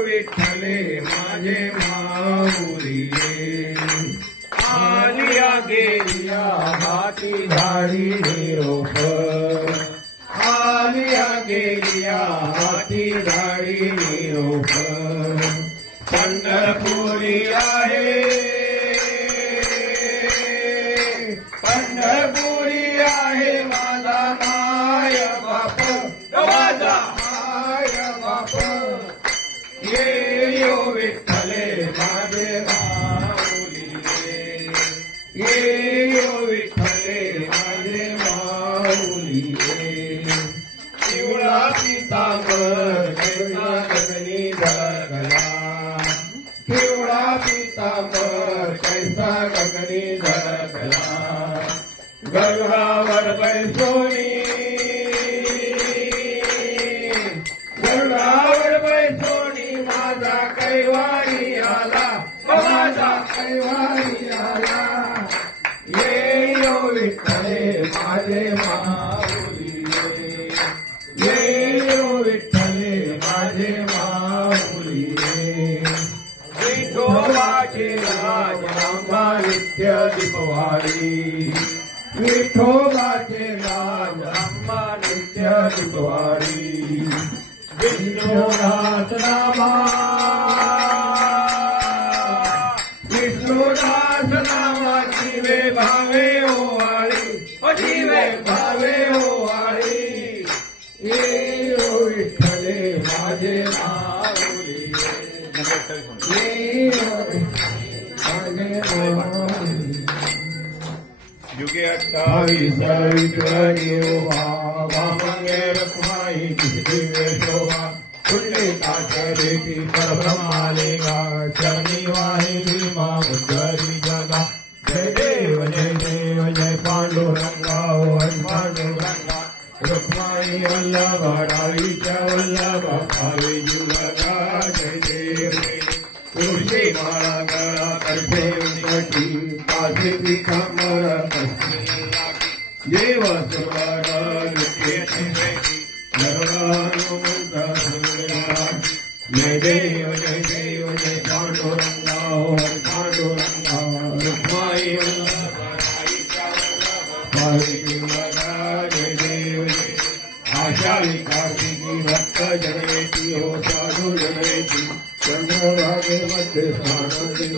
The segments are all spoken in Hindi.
विठ्ठले माझे माऊली विष्णुदास नामा विष्णुदास नामा जीवे भावे ओ वाली जीवे भावे ओ वाली ये विठ्ठले माझे माऊली युगे 28 वामंगे रखमाई दिव्य शोभा पुण्यता चरिती परब्रह्मालिंगा शनि वाहिनी मां बुद्धरी जगा जय देव जय पांडुरंगा हरि पांडुरंगा रुक्माई वल्लभ रावीचा वल्लभ भावी जुलगा जय देव तुळशी माळा गळा कर्थे उन्नती काशी पीठांवर देव सुवारा नित्येती नरहनुमंत जय देव जय पांडुरंगा हरि पांडुरंगा रुक्माई वल्लभ रावीचा वल्लभ भावी जुलगा जय देव आषाढ़ी कार्तिकी भक्त जनयति हो साधु जनयति चंद्रभागे मध्य स्नानति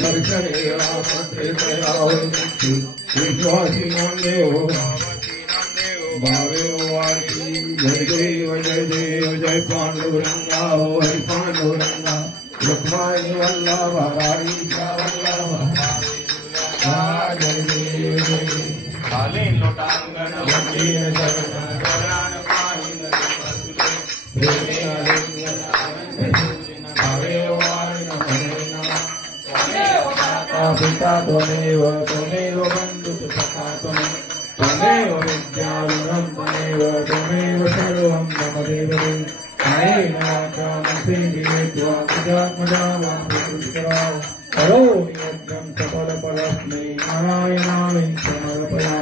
दर्शने रामत्रे दयावति विश्वासी नामे हो भावे हो आरती जय देव जय पांडुरंगा हो हरि पांडुरंगा रुक्माई वल्लभ रावीचा वल्लभ जय देव काले लोटांगण वंदे शरण पाहिन पिता त्वमेव बन्धु सखा त्वमेव विद्यारूढं त्वमेव सर्वं मम देवते करोमि यज्ञं सकलफलस्मै नारायणाय समर्पया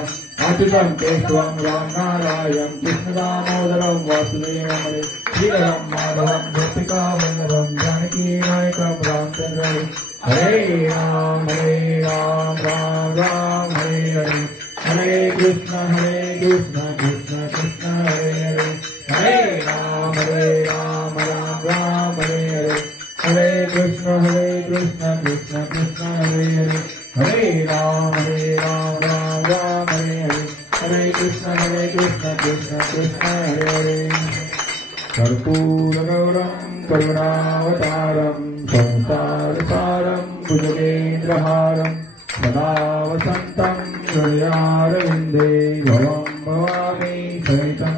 अच्युतं केशवं रामनारायणं कृष्णदामोदरं वासुदेवं श्रीधरं माधवं गोपिकावल्लभं जानकीनायकं रामचन्द्रं हरे राम राम राम हरे हरे हरे कृष्ण कृष्ण कृष्ण हरे हरे हरे राम राम राम हरे हरे हरे कृष्ण कृष्ण कृष्ण हरे हरे हरे राम राम राम हरे हरे हरे कृष्ण कृष्ण कृष्ण हरे हरे कर्पूरगौरं करुणावतारं संसारसारं भुजगेन्द्रहारं सदा वसन्तं हृदयारविन्दे भवं भवामि सहितं